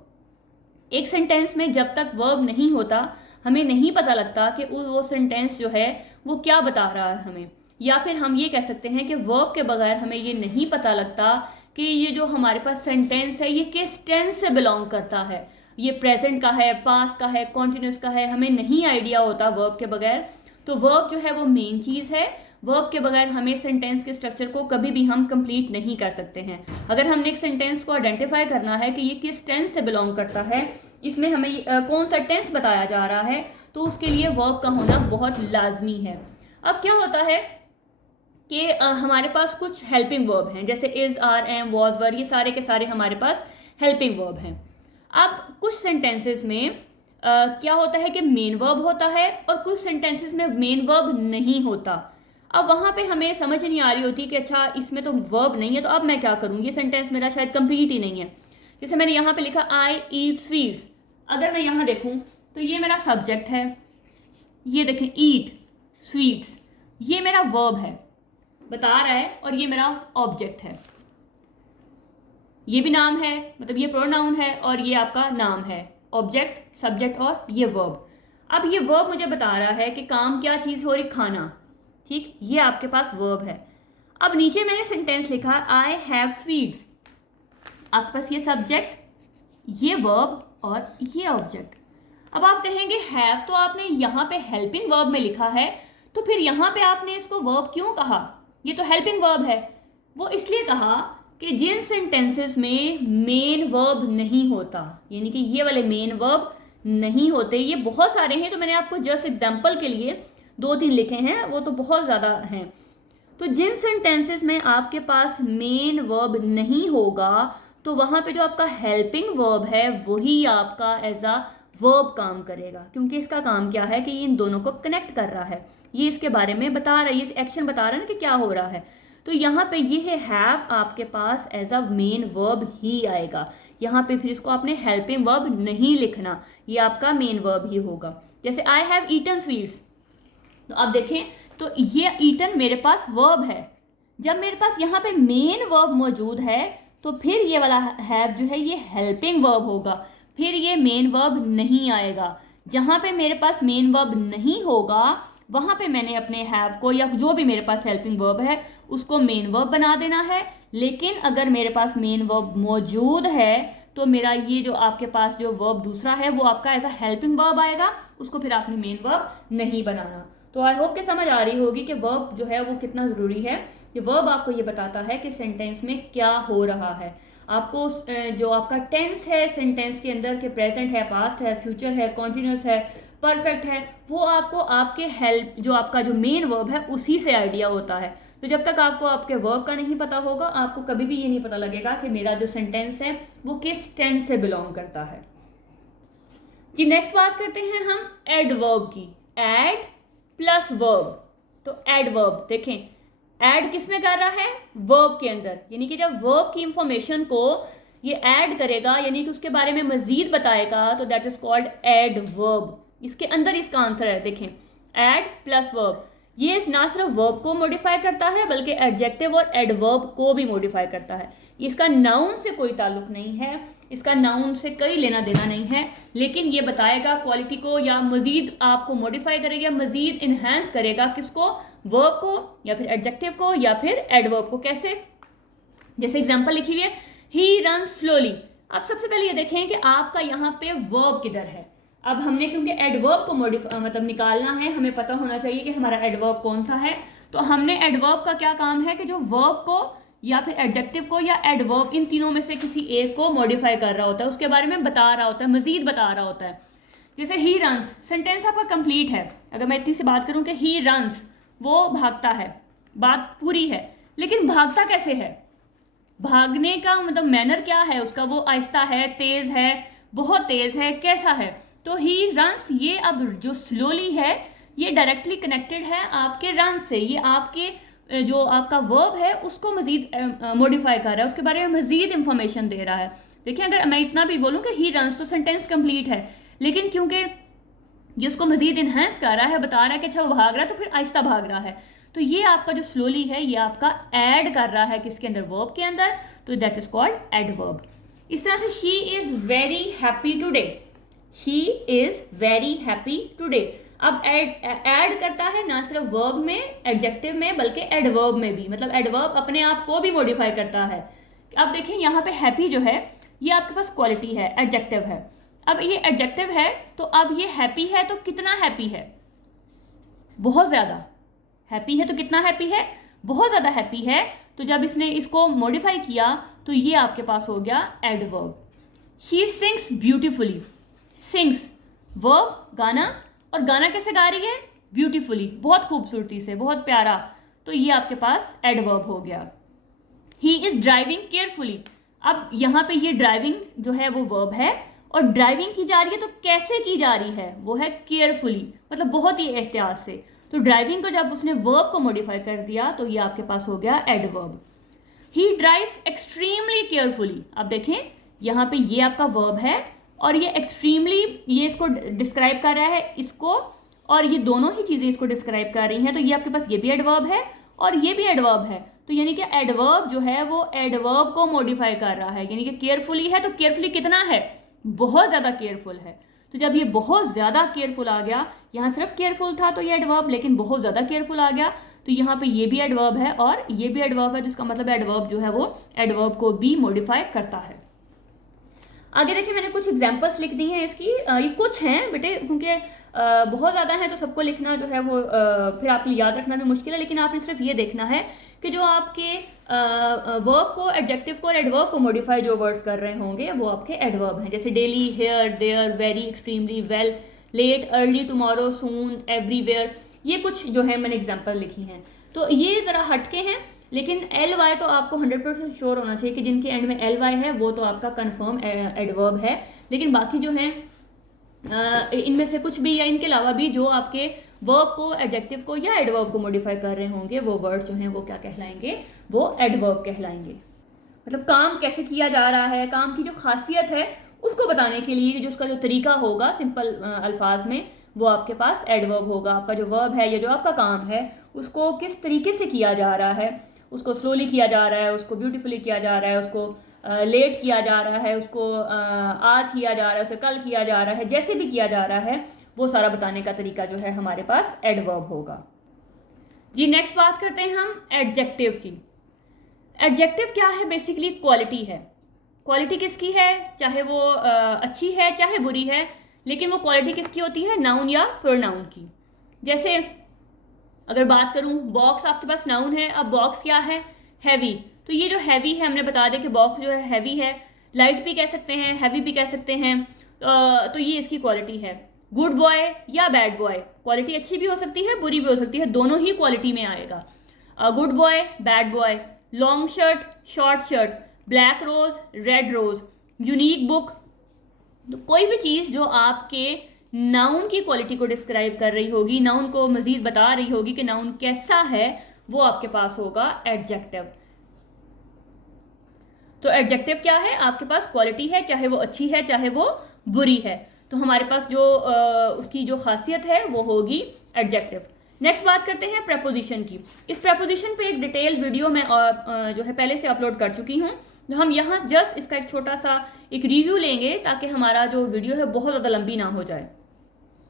एक सेंटेंस में जब तक वर्ब नहीं होता हमें नहीं पता लगता कि वो सेंटेंस जो है वो क्या बता रहा है हमें। या फिर हम ये कह सकते हैं कि वर्ब के बगैर हमें ये नहीं पता लगता कि ये जो हमारे पास सेंटेंस है ये किस टेंस से बिलोंग करता है, ये प्रेजेंट का है, पास्ट का है, कॉन्टिन्यूस का है, हमें नहीं आइडिया होता वर्ब के बगैर। तो वर्ब जो है वो मेन चीज़ है। वर्ब के बगैर हमें सेंटेंस के स्ट्रक्चर को कभी भी हम कंप्लीट नहीं कर सकते हैं। अगर हमने एक सेंटेंस को आइडेंटिफाई करना है कि ये किस टेंस से बिलोंग करता है, इसमें हमें कौन सा टेंस बताया जा रहा है, तो उसके लिए वर्ब का होना बहुत लाजमी है। अब क्या होता है कि हमारे पास कुछ हेल्पिंग वर्ब हैं, जैसे इज़, आर, एम, वॉज, वर, ये सारे के सारे हमारे पास हेल्पिंग वर्ब हैं। अब कुछ सेंटेंसेस में क्या होता है कि मेन वर्ब होता है और कुछ सेंटेंसेस में मेन वर्ब नहीं होता। अब वहाँ पे हमें समझ नहीं आ रही होती कि अच्छा इसमें तो वर्ब नहीं है, तो अब मैं क्या करूँ, ये सेंटेंस मेरा शायद कंप्लीट ही नहीं है। जैसे मैंने यहाँ पे लिखा आई ईट स्वीट्स, अगर मैं यहाँ देखूँ तो ये मेरा सब्जेक्ट है, ये देखें ईट स्वीट्स, ये मेरा वर्ब है बता रहा है, और ये मेरा ऑब्जेक्ट है, ये भी नाम है, मतलब ये प्रोनाउन है और ये आपका नाम है, ऑब्जेक्ट, सब्जेक्ट और ये वर्ब। अब ये वर्ब मुझे बता रहा है कि काम क्या चीज़ हो रही, खाना। ठीक, ये आपके पास वर्ब है। अब नीचे मैंने सेंटेंस लिखा आई हैव स्वीट्स, आपके पास ये सब्जेक्ट, ये वर्ब और ये ऑब्जेक्ट। अब आप कहेंगे हैव तो आपने यहाँ पे हेल्पिंग वर्ब में लिखा है, तो फिर यहाँ पे आपने इसको वर्ब क्यों कहा? ये तो हेल्पिंग वर्ब है। वो इसलिए कहा कि जिन सेंटेंसेस में मेन वर्ब नहीं होता, यानी कि ये वाले मेन वर्ब नहीं होते, ये बहुत सारे हैं, तो मैंने आपको जस्ट एग्जाम्पल के लिए 2-3 लिखे हैं, वो तो बहुत ज़्यादा हैं। तो जिन सेंटेंसेस में आपके पास मेन वर्ब नहीं होगा तो वहाँ पे जो आपका हेल्पिंग वर्ब है वही आपका एज अ वर्ब काम करेगा, क्योंकि इसका काम क्या है कि ये इन दोनों को कनेक्ट कर रहा है, ये इसके बारे में बता रहा है, ये एक्शन बता रहा है ना कि क्या हो रहा है। तो यहाँ पे ये है हैव आपके पास एज अ मेन वर्ब ही आएगा, यहाँ पे फिर इसको आपने हेल्पिंग वर्ब नहीं लिखना, ये आपका मेन वर्ब ही होगा। जैसे आई हैव ईटन स्वीट्स, तो आप देखें तो ये ईटन मेरे पास वर्ब है, जब मेरे पास यहाँ पे मेन वर्ब मौजूद है तो फिर ये वाला हैव जो है ये हेल्पिंग वर्ब होगा, फिर ये मेन वर्ब नहीं आएगा। जहाँ पे मेरे पास मेन वर्ब नहीं होगा वहाँ पे मैंने अपने हैव को या जो भी मेरे पास हेल्पिंग वर्ब है उसको मेन वर्ब बना देना है। लेकिन अगर मेरे पास मेन वर्ब मौजूद है तो मेरा ये जो आपके पास जो वर्ब दूसरा है वो आपका एज अ हेल्पिंग वर्ब आएगा, उसको फिर आपने मेन वर्ब नहीं बनाना। तो आई होप कि समझ आ रही होगी कि वर्ब जो है वो कितना ज़रूरी है। ये वर्ब आपको ये बताता है कि सेंटेंस में क्या हो रहा है। आपको जो आपका टेंस है सेंटेंस के अंदर के प्रेजेंट है, पास्ट है, फ्यूचर है, कॉन्टिन्यूस है, परफेक्ट है, वो आपको आपके हेल्प जो आपका जो मेन वर्ब है उसी से आइडिया होता है। तो जब तक आपको आपके वर्ब का नहीं पता होगा आपको कभी भी ये नहीं पता लगेगा कि मेरा जो सेंटेंस है वो किस टेंस से बिलोंग करता है। जी नेक्स्ट बात करते हैं हम एडवर्ब की, एड प्लस वर्ब। तो एडवर्ब देखें, ऐड किस में कर रहा है? वर्ब के अंदर, यानी कि जब वर्ब की इंफॉर्मेशन को ये ऐड करेगा यानी कि उसके बारे में मजीद बताएगा तो दैट इज कॉल्ड एडवर्ब। इसके अंदर इसका आंसर है, देखें ऐड प्लस वर्ब, ये ना सिर्फ वर्ब को मॉडिफाई करता है बल्कि एडजेक्टिव और एडवर्ब को भी मॉडिफाई करता है। इसका नाउन से कोई ताल्लुक नहीं है, इसका नाउन से कोई लेना देना नहीं है, लेकिन ये बताएगा क्वालिटी को या मजीद आपको मॉडिफाई करेगा, मजीद इन्हेंस करेगा किसको? वर्ब को या फिर एडजेक्टिव को या फिर एडवर्ब को। कैसे? जैसे एग्जांपल लिखी हुई है ही रन स्लोली। अब सबसे पहले ये देखें कि आपका यहाँ पे वर्ब किधर है। अब हमने क्योंकि एडवर्ब को मतलब निकालना है, हमें पता होना चाहिए कि हमारा एडवर्ब कौन सा है। तो हमने एडवर्ब का क्या काम है कि जो वर्ब को या फिर एडजेक्टिव को या एडवर्ब इन तीनों में से किसी एक को मॉडिफाई कर रहा होता है, उसके बारे में बता रहा होता है, मजीद बता रहा होता है। जैसे ही रन्स, सेंटेंस आपका कंप्लीट है, अगर मैं इतनी सी बात करूं कि ही रन्स, वो भागता है, बात पूरी है, लेकिन भागता कैसे है? भागने का मतलब मैनर क्या है उसका? वो आहिस्ता है, तेज है, बहुत तेज है, कैसा है? तो ही रन्स, ये अब जो स्लोली है ये डायरेक्टली कनेक्टेड है आपके रन से, ये आपके जो आपका वर्ब है उसको मजीद मॉडिफाई कर रहा है, उसके बारे में मजीद इंफॉर्मेशन दे रहा है। देखिए अगर मैं इतना भी बोलूँ कि ही रन्स तो सेंटेंस कंप्लीट है, लेकिन क्योंकि ये उसको मजीद इन्हेंस कर रहा है, बता रहा है कि अच्छा वो भाग रहा है तो फिर आहिस्ता भाग रहा है, तो ये आपका जो स्लोली है ये आपका ऐड कर रहा है किसके अंदर? वर्ब के अंदर, तो दैट इज कॉल्ड एडवर्ब। इस तरह से she is very happy today, she is very happy today. अब ऐड करता है ना सिर्फ वर्ब में, एडजेक्टिव में, बल्कि एडवर्ब में भी, मतलब एडवर्ब अपने आप को भी मॉडिफाई करता है। अब देखें यहाँ पे हैप्पी जो है ये आपके पास क्वालिटी है, एडजेक्टिव है। अब ये एडजेक्टिव है तो अब ये हैप्पी है तो कितना हैप्पी है? बहुत ज़्यादा हैप्पी है। तो कितना हैप्पी है? बहुत ज़्यादा हैप्पी है। तो जब इसने इसको मॉडिफाई किया तो ये आपके पास हो गया adverb. She sings beautifully, sings verb गाना, और गाना कैसे गा रही है? ब्यूटीफुली, बहुत खूबसूरती से, बहुत प्यारा, तो ये आपके पास एडवर्ब हो गया। ही इज ड्राइविंग केयरफुली, अब यहाँ पे ये ड्राइविंग जो है वो वर्ब है और ड्राइविंग की जा रही है, तो कैसे की जा रही है? वो है केयरफुली, मतलब बहुत ही एहतियात से। तो ड्राइविंग को जब उसने वर्ब को मॉडिफाई कर दिया तो ये आपके पास हो गया एडवर्ब। ही ड्राइव्स एक्सट्रीमली केयरफुली, अब देखें यहाँ पे ये आपका वर्ब है और ये एक्सट्रीमली ये इसको डिस्क्राइब कर रहा है इसको, और ये दोनों ही चीज़ें इसको डिस्क्राइब कर रही हैं, तो ये आपके पास ये भी एडवर्ब है और ये भी एडवर्ब है। तो यानी कि एडवर्ब जो है वो एडवर्ब को मॉडिफाई कर रहा है, यानी कि केयरफुली है तो केयरफुली कितना है? बहुत ज़्यादा केयरफुल है। तो जब ये बहुत ज़्यादा केयरफुल आ गया, यहाँ सिर्फ केयरफुल था तो ये एडवर्ब, लेकिन बहुत ज़्यादा केयरफुल आ गया तो यहाँ पे ये भी एडवर्ब है और ये भी एडवर्ब है, जिसका मतलब एडवर्ब जो है वो एडवर्ब को भी मॉडिफाई करता है। आगे देखिए मैंने कुछ एग्जांपल्स लिख दी हैं इसकी, ये कुछ हैं बेटे, क्योंकि बहुत ज़्यादा हैं तो सबको लिखना जो है वो फिर आपके लिए याद रखना भी मुश्किल है, लेकिन आपने सिर्फ ये देखना है कि जो आपके वर्ब को, एडजेक्टिव को और एडवर्ब को मॉडिफाई जो वर्ड्स कर रहे होंगे वो आपके एडवर्ब हैं, जैसे daily, here, there, very, extremely, well, late, early, tomorrow, soon, everywhere, ये कुछ जो है मैंने एग्जांपल लिखी हैं। तो ये ज़रा हटके हैं, लेकिन एल वाई तो आपको 100% श्योर होना चाहिए कि जिनके एंड में एल वाई है वो तो आपका कंफर्म एडवर्ब है, लेकिन बाकी जो हैं इनमें से कुछ भी या इनके अलावा भी जो आपके वर्ब को, एडजेक्टिव को या एडवर्ब को मॉडिफाई कर रहे होंगे वो वर्ड्स जो हैं वो क्या कहलाएंगे, वो एडवर्ब कहलाएंगे। मतलब काम कैसे किया जा रहा है, काम की जो खासियत है उसको बताने के लिए जो उसका जो तरीका होगा सिंपल अल्फाज में, वो आपके पास एडवर्ब होगा। आपका जो वर्ब है या जो आपका काम है उसको किस तरीके से किया जा रहा है, उसको स्लोली किया जा रहा है, उसको ब्यूटीफुली किया जा रहा है, उसको लेट किया जा रहा है, उसको आज किया जा रहा है, उसे कल किया जा रहा है, जैसे भी किया जा रहा है वो सारा बताने का तरीका जो है हमारे पास एडवर्ब होगा। जी नेक्स्ट बात करते हैं हम एडजेक्टिव की। एडजेक्टिव क्या है? बेसिकली क्वालिटी है। क्वालिटी किसकी है? चाहे वो अच्छी है चाहे बुरी है, लेकिन वो क्वालिटी किसकी होती है? नाउन या प्रोनाउन की। जैसे अगर बात करूं, बॉक्स आपके पास नाउन है, अब बॉक्स क्या है? हैवी। तो ये जो हैवी है हमने बता दिया कि बॉक्स जो है हैवी है, लाइट भी कह सकते हैं, हैवी भी कह सकते हैं, तो ये इसकी क्वालिटी है। गुड बॉय या बैड बॉय, क्वालिटी अच्छी भी हो सकती है बुरी भी हो सकती है, दोनों ही क्वालिटी में आएगा। Good boy, bad boy, long shirt, short shirt, black rose, red rose, unique book. तो कोई भी चीज़ जो आपके नाउन की क्वालिटी को डिस्क्राइब कर रही होगी, नाउन को मजीद बता रही होगी कि नाउन कैसा है, वो आपके पास होगा एडजेक्टिव। तो एडजेक्टिव क्या है? आपके पास क्वालिटी है, चाहे वो अच्छी है चाहे वो बुरी है, तो हमारे पास जो उसकी जो खासियत है वो होगी एडजेक्टिव। नेक्स्ट बात करते हैं प्रपोजिशन की। इस प्रपोजिशन पे एक डिटेल वीडियो मैं जो है पहले से अपलोड कर चुकी हूँ, तो हम यहाँ जस्ट इसका एक छोटा सा एक रिव्यू लेंगे ताकि हमारा जो वीडियो है बहुत ज़्यादा लंबी ना हो जाए।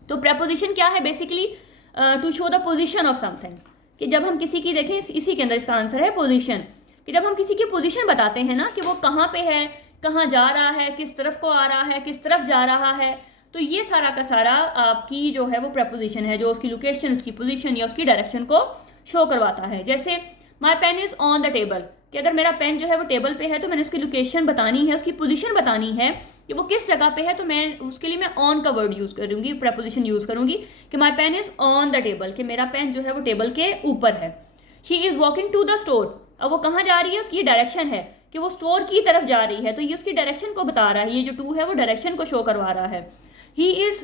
तो प्रपोजिशन क्या है? Basically to show the position of something, कि जब हम किसी की देखें, इसी के अंदर इसका आंसर है पोजिशन, कि जब हम किसी की पोजीशन बताते हैं ना कि वो कहाँ पे है, कहाँ जा रहा है, किस तरफ को आ रहा है, किस तरफ जा रहा है, तो ये सारा का सारा आपकी जो है वो प्रपोजिशन है, जो उसकी लोकेशन, उसकी पोजीशन या उसकी डायरेक्शन को शो करवाता है। जैसे my pen is on the table, कि अगर मेरा पेन जो है वो टेबल पे है तो मैंने उसकी लोकेशन बतानी है, उसकी पोजीशन बतानी है कि वो किस जगह पे है, तो मैं उसके लिए मैं ऑन का वर्ड यूज़ करूँगी, प्रपोजिशन यूज़ करूँगी कि my pen is on the table, कि मेरा पेन जो है वो टेबल के ऊपर है। She is walking to the store, अब वो कहाँ जा रही है, उसकी डायरेक्शन है कि वो स्टोर की तरफ जा रही है, तो ये उसकी डायरेक्शन को बता रहा है, ये जो टू है वो डायरेक्शन को शो करवा रहा है। He is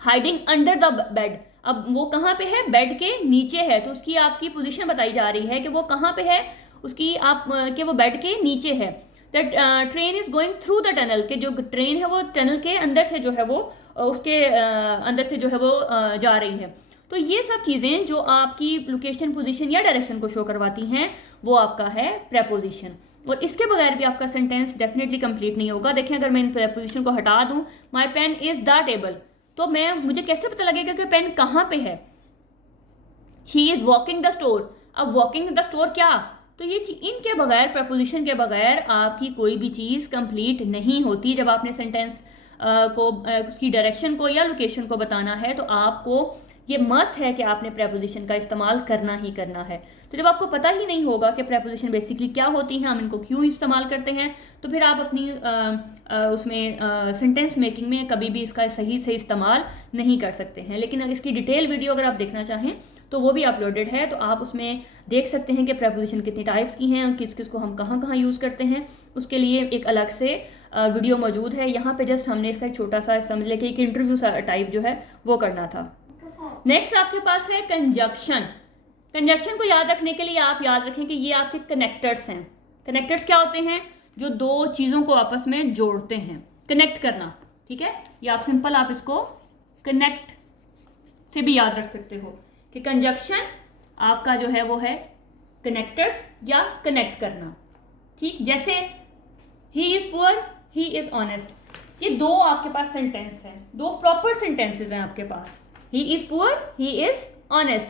hiding under the bed, अब वो कहाँ पे है? बेड के नीचे है, तो उसकी आपकी पोजीशन बताई जा रही है कि वो कहाँ पे है, उसकी आप कि वो बेड के नीचे है। That train is going through the tunnel, के जो ट्रेन है वो टनल के अंदर से जो है वो उसके अंदर से जो है वो जा रही है। तो ये सब चीज़ें जो आपकी लोकेशन, पोजीशन या डायरेक्शन को शो करवाती हैं वो आपका है प्रपोजिशन, और इसके बगैर भी आपका सेंटेंस डेफिनेटली कंप्लीट नहीं होगा। देखें अगर मैं इन प्रपोजिशन को हटा दूं, माई पेन इज़ द टेबल, तो मुझे कैसे पता लगेगा कि पेन कहाँ पे है? She is walking the store, अब वॉकिंग द स्टोर क्या? तो ये इनके बगैर, प्रपोजिशन के बगैर आपकी कोई भी चीज़ कंप्लीट नहीं होती। जब आपने सेंटेंस को उसकी डायरेक्शन को या लोकेशन को बताना है तो आपको ये मस्ट है कि आपने प्रपोजिशन का इस्तेमाल करना ही करना है। तो जब आपको पता ही नहीं होगा कि प्रपोजिशन बेसिकली क्या होती हैं, हम इनको क्यों इस्तेमाल करते हैं, तो फिर आप अपनी उसमें सेंटेंस मेकिंग में कभी भी इसका सही से इस्तेमाल नहीं कर सकते हैं। लेकिन अगर इसकी डिटेल वीडियो अगर आप देखना चाहें तो वो भी अपलोडेड है, तो आप उसमें देख सकते हैं कि प्रपोजिशन कितनी टाइप्स की हैं और किस किस को हम कहाँ कहाँ यूज़ करते हैं। उसके लिए एक अलग से वीडियो मौजूद है। यहाँ पे जस्ट हमने इसका एक छोटा सा समझ लेके एक इंटरव्यू टाइप जो है वो करना था। नेक्स्ट आपके पास है कंजक्शन। कंजक्शन को याद रखने के लिए आप याद रखें कि ये आपके कनेक्टर्स हैं। कनेक्टर्स क्या होते हैं? जो दो चीज़ों को आपस में जोड़ते हैं, कनेक्ट करना, ठीक है। ये आप सिंपल आप इसको कनेक्ट से भी याद रख सकते हो कि कंजक्शन आपका जो है वो है कनेक्टर्स या कनेक्ट करना, ठीक। जैसे ही is poor, he is honest, ये दो आपके पास सेंटेंस हैं, दो प्रॉपर सेंटेंसेस हैं आपके पास। He is poor, he is honest.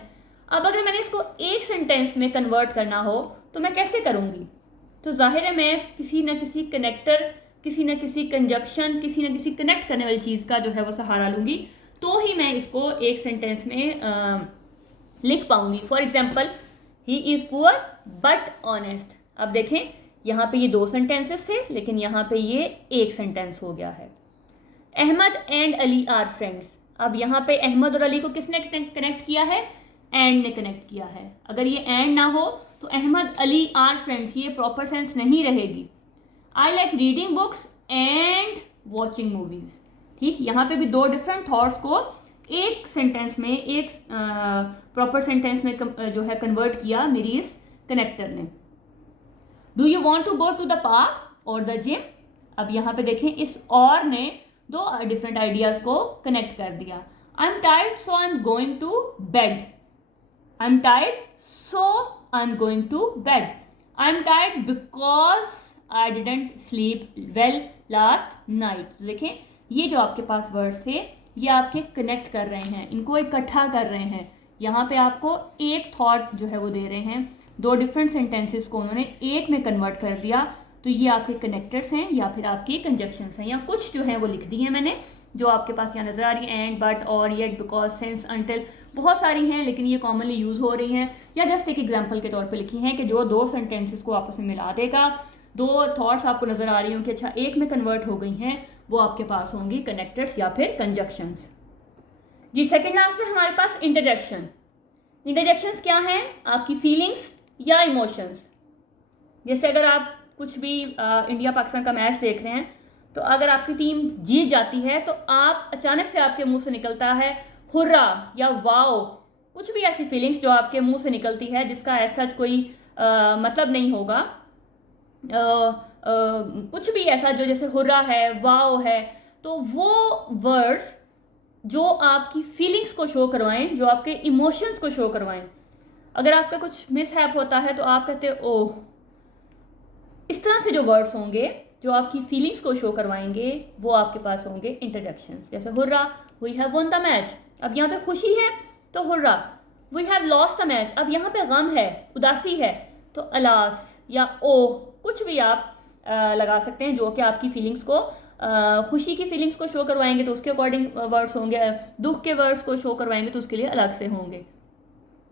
अब अगर मैंने इसको एक सेंटेंस में कन्वर्ट करना हो तो मैं कैसे करूँगी? तो जाहिर है मैं किसी न किसी कनेक्टर किसी न किसी कंजक्शन, किसी न किसी कनेक्ट करने वाली चीज़ का जो है वो सहारा लूँगी, तो ही मैं इसको एक सेंटेंस में लिख पाऊंगी। For example, he is poor but honest. अब देखें, यहाँ पे ये 2 सेंटेंसेस थे, लेकिन यहाँ पे ये एक सेंटेंस हो गया है। Ahmed and Ali are friends. अब यहाँ पे अहमद और अली को किसने कनेक्ट किया है? एंड ने कनेक्ट किया है। अगर ये एंड ना हो तो अहमद अली आर फ्रेंड्स, ये प्रॉपर सेंस नहीं रहेगी। I like reading books and watching movies. ठीक, यहाँ पे भी 2 डिफरेंट थॉट्स को एक सेंटेंस में, एक प्रॉपर सेंटेंस में जो है कन्वर्ट किया मेरी इस कनेक्टर ने। Do you want to go to the park और द जिम। अब यहाँ पे देखें, इस और ने 2 डिफरेंट आइडियाज को कनेक्ट कर दिया। I am tired so I am going to bed. I am tired so I am going to bed. I am tired because I didn't sleep well last night. देखें, ये जो आपके पास words थे ये आपके कनेक्ट कर रहे हैं, इनको इकट्ठा कर रहे हैं। यहाँ पे आपको एक थॉट जो है वो दे रहे हैं, 2 डिफरेंट सेंटेंसेस को उन्होंने एक में कन्वर्ट कर दिया। तो ये आपके कनेक्टर्स हैं या फिर आपकी कंजक्शंस हैं, या कुछ जो हैं वो लिख दी हैं मैंने, जो आपके पास यहाँ नजर आ रही है। एंड, बट, और, येट, बिकॉज, सिंस, अंटिल, बहुत सारी हैं लेकिन ये कॉमनली यूज़ हो रही हैं, या जस्ट एक एग्जाम्पल के तौर पे लिखी हैं कि जो 2 सेंटेंसेस को आपस में मिला देगा। 2 थॉट्स आपको नजर आ रही हों कि अच्छा एक में कन्वर्ट हो गई हैं, वो आपके पास होंगी कनेक्टर्स या फिर कंजक्शंस। जी, सेकेंड लास्ट है हमारे पास इंटरजेक्शन। इंटरजेक्शंस क्या हैं? आपकी फीलिंग्स या इमोशंस। जैसे अगर आप कुछ भी इंडिया पाकिस्तान का मैच देख रहे हैं, तो अगर आपकी टीम जीत जाती है तो आप अचानक से आपके मुंह से निकलता है हुर्रा या वाओ, कुछ भी ऐसी फीलिंग्स जो आपके मुंह से निकलती है जिसका ऐसा कोई मतलब नहीं होगा। कुछ भी ऐसा जो जैसे हुर्रा है, वाओ है, तो वो वर्ड्स जो आपकी फीलिंग्स को शो करवाएं, जो आपके इमोशंस को शो करवाएं। अगर आपका कुछ मिसहैप होता है तो आप कहते हो ओह, इस तरह से जो वर्ड्स होंगे जो आपकी फीलिंग्स को शो करवाएंगे वो आपके पास होंगे इंटरजेक्शंस। जैसे hurrah, we have won the match. अब यहाँ पे खुशी है तो hurrah. We have lost the match. अब यहाँ पे गम है, उदासी है, तो अलास या ओह, कुछ भी आप लगा सकते हैं जो कि आपकी फीलिंग्स को, खुशी की फीलिंग्स को शो करवाएंगे तो उसके अकॉर्डिंग वर्ड्स होंगे, दुख के वर्ड्स को शो करवाएंगे तो उसके लिए अलग से होंगे।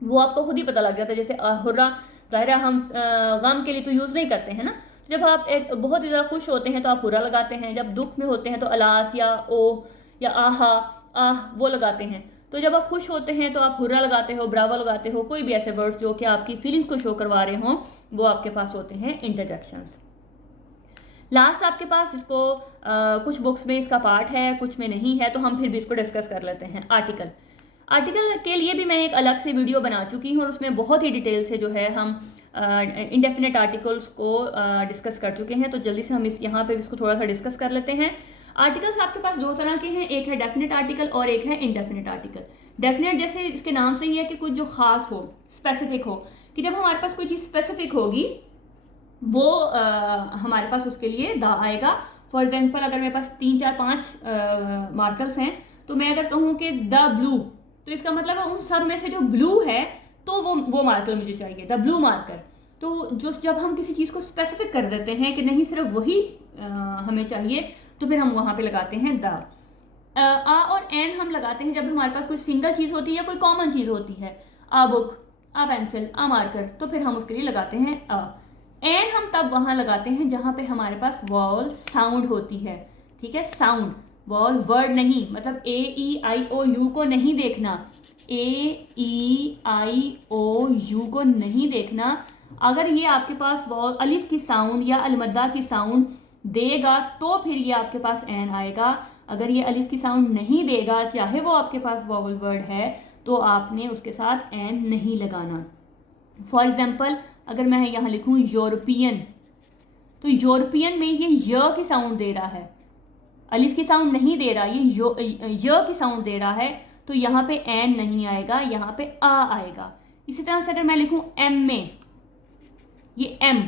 वो आपको खुद ही पता लग जाता है। जैसे हुर्रा, ज़ाहिर है हम गम के लिए तो यूज़ नहीं करते हैं ना। जब आप बहुत ज़्यादा खुश होते हैं तो आप हुर्रा लगाते हैं, जब दुख में होते हैं तो अलास या ओह या आहा, आह, वो लगाते हैं। तो जब आप खुश होते हैं तो आप हुर्रा लगाते हो, ब्रावो लगाते हो, कोई भी ऐसे वर्ड्स जो कि आपकी फीलिंग को शो करवा रहे हों, वो आपके पास होते हैं इंटरजेक्शंस। लास्ट आपके पास, जिसको कुछ बुक्स में इसका पार्ट है, कुछ में नहीं है, तो हम फिर भी इसको डिस्कस कर लेते हैं। आर्टिकल। आर्टिकल के लिए भी मैं एक अलग से वीडियो बना चुकी हूँ और उसमें बहुत ही डिटेल से जो है हम इंडेफिनेट आर्टिकल्स को डिस्कस कर चुके हैं। तो जल्दी से हम यहाँ पे इसको थोड़ा सा डिस्कस कर लेते हैं। आर्टिकल्स आपके पास 2 तरह के हैं, एक है डेफिनेट आर्टिकल और एक है इनडेफिनेट आर्टिकल। डेफिनेट जैसे इसके नाम से ही है कि कुछ जो खास हो, स्पेसिफिक हो, कि जब हमारे पास कोई चीज़ स्पेसिफिक होगी वो हमारे पास उसके लिए द आएगा। फॉर एग्जाम्पल, अगर मेरे पास 3, 4, 5 मार्कर्स हैं, तो मैं अगर कहूँ कि द ब्लू, तो इसका मतलब है उन सब में से जो ब्लू है तो वो मार्कर मुझे चाहिए, द ब्लू मार्कर। तो जो जब हम किसी चीज़ को स्पेसिफिक कर देते हैं कि नहीं सिर्फ वही हमें चाहिए, तो फिर हम वहाँ पे लगाते हैं द। आ और एन हम लगाते हैं जब हमारे पास कोई सिंगल चीज़ होती है या कोई कॉमन चीज़ होती है। आ बुक, आ पेंसिल, आ मार्कर, तो फिर हम उसके लिए लगाते हैं अ। एन हम तब वहाँ लगाते हैं जहाँ पे हमारे पास वॉवल साउंड होती है। ठीक है, साउंड, वॉवल वर्ड नहीं, मतलब ए ई आई ओ यू को नहीं देखना, ए ई आई ओ यू को नहीं देखना। अगर ये आपके पास वॉवल अलिफ की साउंड या अलमद्दा की साउंड देगा तो फिर ये आपके पास एन आएगा। अगर ये अलिफ की साउंड नहीं देगा, चाहे वो आपके पास वॉवल वर्ड है, तो आपने उसके साथ एन नहीं लगाना। फॉर एग्जाम्पल, अगर मैं यहाँ लिखूँ यूरोपियन, तो यूरोपियन में ये य की साउंड दे रहा है, अलिफ की साउंड नहीं दे रहा, ये य की साउंड दे रहा है, तो यहाँ पे एन नहीं आएगा, यहाँ पे आ आएगा। इसी तरह से अगर मैं लिखूँ एम में, ये एम,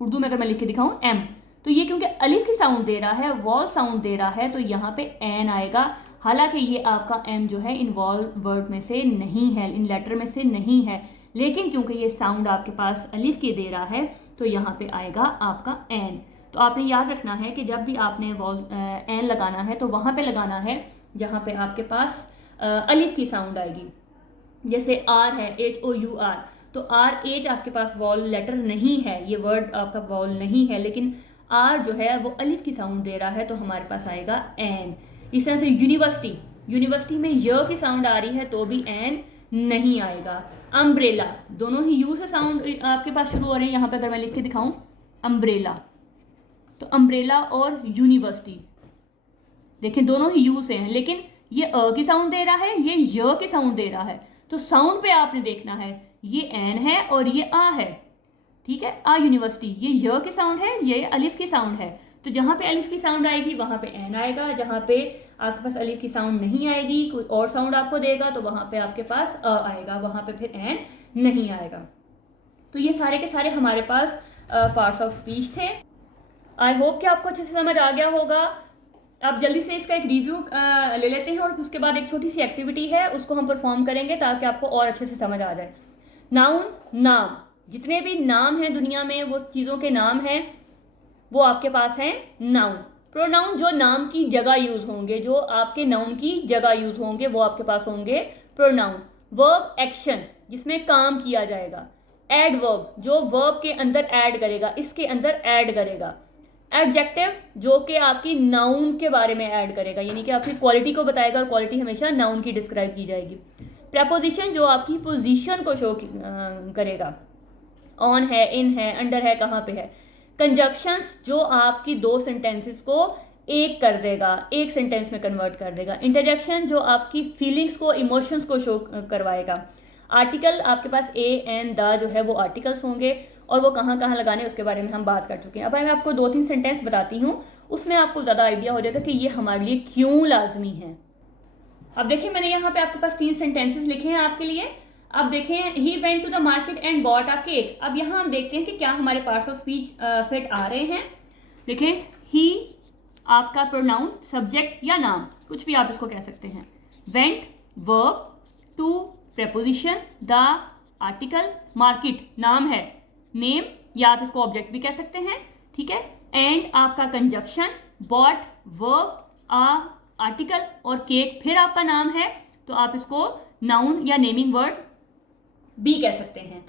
उर्दू में अगर मैं लिख के दिखाऊँ एम, तो ये क्योंकि अलिफ की साउंड दे रहा है, वॉल साउंड दे रहा है, तो यहाँ पे एन आएगा। हालांकि ये आपका एम जो है इन वॉल वर्ड में से नहीं है, इन लेटर में से नहीं है, लेकिन क्योंकि ये साउंड आपके पास अलिफ की दे रहा है, तो यहाँ पे आएगा आपका एन। तो आपने याद रखना है कि जब भी आपने एन लगाना है तो वहाँ पे लगाना है जहाँ पे आपके पास अलिफ की साउंड आएगी। जैसे आर है, HOUR, तो RH आपके पास वॉल लेटर नहीं है, ये वर्ड आपका वॉल नहीं है, लेकिन आर जो है वो अलिफ की साउंड दे रहा है तो हमारे पास आएगा एन। इस तरह से यूनिवर्सिटी, यूनिवर्सिटी में य की साउंड आ रही है तो भी एन नहीं आएगा। अम्ब्रेला, दोनों ही यू से साउंड आपके पास शुरू हो रहे हैं। यहाँ पे अगर मैं लिख के दिखाऊं अम्ब्रेला, तो अम्ब्रेला और यूनिवर्सिटी देखें दोनों ही यू से हैं, लेकिन ये अ की साउंड दे रहा है, ये य की साउंड दे रहा है। तो साउंड पे आपने देखना है, ये एन है और ये आ है, ठीक है, आ यूनिवर्सिटी, ये य की साउंड है, ये अलिफ की साउंड है। तो जहाँ पे अलिफ की साउंड आएगी वहाँ पे एन आएगा, जहाँ पे आपके पास अलिफ की साउंड नहीं आएगी, कोई और साउंड आपको देगा तो वहाँ पे आपके पास अ आएगा, वहाँ पे फिर एन नहीं आएगा। तो ये सारे के सारे हमारे पास पार्ट्स ऑफ स्पीच थे। आई होप कि आपको अच्छे से समझ आ गया होगा। आप जल्दी से इसका एक रिव्यू ले लेते हैं और उसके बाद एक छोटी सी एक्टिविटी है उसको हम परफॉर्म करेंगे ताकि आपको और अच्छे से समझ आ जाए। नाउन, नाम, जितने भी नाम हैं दुनिया में वो चीज़ों के नाम हैं वो आपके पास हैं नाउन। प्रोनाउन, जो नाम की जगह यूज़ होंगे, जो आपके नाउन की जगह यूज़ होंगे वो आपके पास होंगे प्रोनाउन। वर्ब, एक्शन, जिसमें काम किया जाएगा। एडवर्ब, जो वर्ब के अंदर ऐड करेगा, इसके अंदर ऐड करेगा। एडजेक्टिव, जो कि आपकी नाउन के बारे में ऐड करेगा, यानी कि आपकी क्वालिटी को बताएगा और क्वालिटी हमेशा नाउन की डिस्क्राइब की जाएगी। प्रेपोजिशन, जो आपकी पोजीशन को शो करेगा, ऑन है, इन है, अंडर है, कहाँ पे है। कंजक्शंस, जो आपकी दो सेंटेंसेस को एक कर देगा, एक सेंटेंस में कन्वर्ट कर देगा। इंटरजेक्शन, जो आपकी फीलिंग्स को, इमोशंस को शो करवाएगा। आर्टिकल, आपके पास ए, एन, द जो है वो आर्टिकल्स होंगे और वो कहाँ कहाँ लगाने उसके बारे में हम बात कर चुके हैं। अब मैं आपको 2-3 सेंटेंस बताती हूँ, उसमें आपको ज़्यादा आइडिया हो जाएगा कि ये हमारे लिए क्यों लाजमी है। अब देखिए मैंने यहाँ पे आपके पास 3 सेंटेंसेस लिखे हैं आपके लिए। अब देखें, he went to the market and bought a cake. अब यहाँ हम देखते हैं कि क्या हमारे पार्ट्स ऑफ स्पीच फिट आ रहे हैं। देखें, ही आपका प्रोनाउन, सब्जेक्ट या नाम, कुछ भी आप इसको कह सकते हैं। Went verb, to preposition, the article, market नाम है, नेम या आप इसको ऑब्जेक्ट भी कह सकते हैं, ठीक है। एंड आपका कंजक्शन, बॉट वर्ब, आर्टिकल और केक फिर आपका नाम है तो आप इसको नाउन या नेमिंग वर्ड भी कह सकते हैं।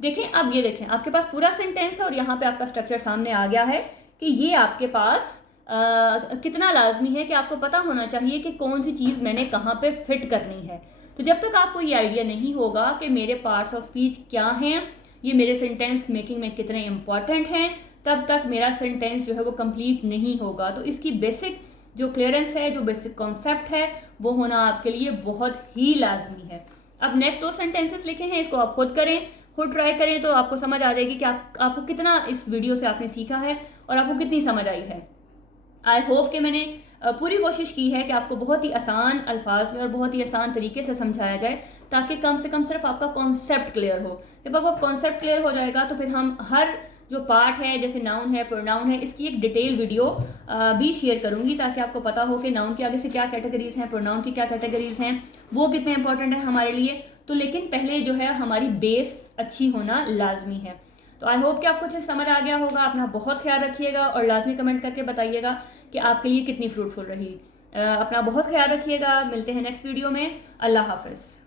देखें, अब ये देखें आपके पास पूरा सेंटेंस है और यहाँ पे आपका स्ट्रक्चर सामने आ गया है कि ये आपके पास कितना लाजमी है कि आपको पता होना चाहिए कि कौन सी चीज़ मैंने कहाँ पे फिट करनी है। तो जब तक आपको ये आइडिया नहीं होगा कि मेरे पार्ट्स ऑफ स्पीच क्या हैं, ये मेरे सेंटेंस मेकिंग में कितने इंपॉर्टेंट हैं, तब तक मेरा सेंटेंस जो है वो कंप्लीट नहीं होगा। तो इसकी बेसिक जो क्लियरेंस है, जो बेसिक कॉन्सेप्ट है, वो होना आपके लिए बहुत ही लाजमी है। अब नेक्स्ट 2 सेंटेंसेस लिखे हैं, इसको आप खुद करें, खुद ट्राई करें तो आपको समझ आ जाएगी कि आपको कितना इस वीडियो से आपने सीखा है और आपको कितनी समझ आई है। आई होप कि मैंने पूरी कोशिश की है कि आपको बहुत ही आसान अल्फाज में और बहुत ही आसान तरीके से समझाया जाए ताकि कम से कम सिर्फ आपका कॉन्सेप्ट क्लियर हो। जब आपका कॉन्सेप्ट क्लियर हो जाएगा तो फिर हम हर जो पार्ट है, जैसे नाउन है, प्रोनाउन है, इसकी एक डिटेल वीडियो भी शेयर करूंगी ताकि आपको पता हो कि नाउन के आगे से क्या कैटेगरीज हैं, प्रोनाउन की क्या कैटेगरीज हैं, वो कितने इंपॉर्टेंट है हमारे लिए। तो लेकिन पहले जो है हमारी बेस अच्छी होना लाजमी है। तो आई होप कि आपको अच्छे समझ आ गया होगा। अपना बहुत ख्याल रखिएगा और लाजमी कमेंट करके बताइएगा कि आपके लिए कितनी फ्रूटफुल रही। अपना बहुत ख्याल रखिएगा। मिलते हैं नेक्स्ट वीडियो में। अल्लाह हाफिज़।